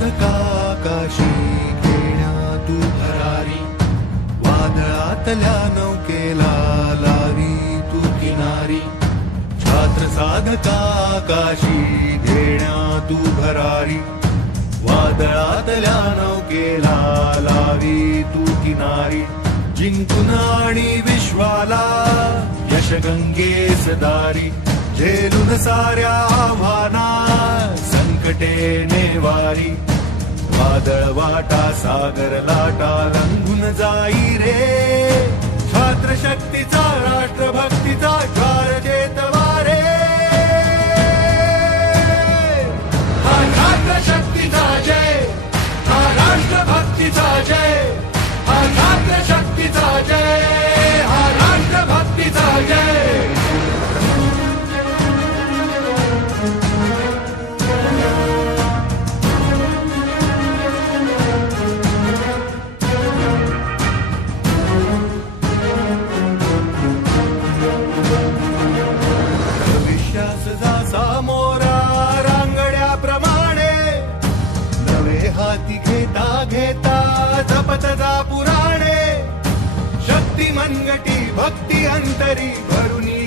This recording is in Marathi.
साधका काशी घेण्या तू भरारी, वादळातल्या नौकेला लावी तू किनारी. छात्र साधका काशी घेण्या तू भरारी, वादळातल्या नौकेला लावी तू किनारी. जिंकून आणि विश्वाला यश गंगेस दारी, झेलून साऱ्या आव्हाना संकटे नेवारी. वादळ वाटा सागर लाटा लंघून जाई रे, छात्र शक्तीचा राष्ट्रभक्तीचा ज्वार जेतवारे. हा छात्र शक्तीचा जय, हा राष्ट्रभक्तीचा जय, हा छात्र शक्तीचा जय, हा राष्ट्रभक्तीचा जय. हाती घेता घेता जपत जा पुराणे, शक्ती मनगटी भक्ती अंतरी भरुनी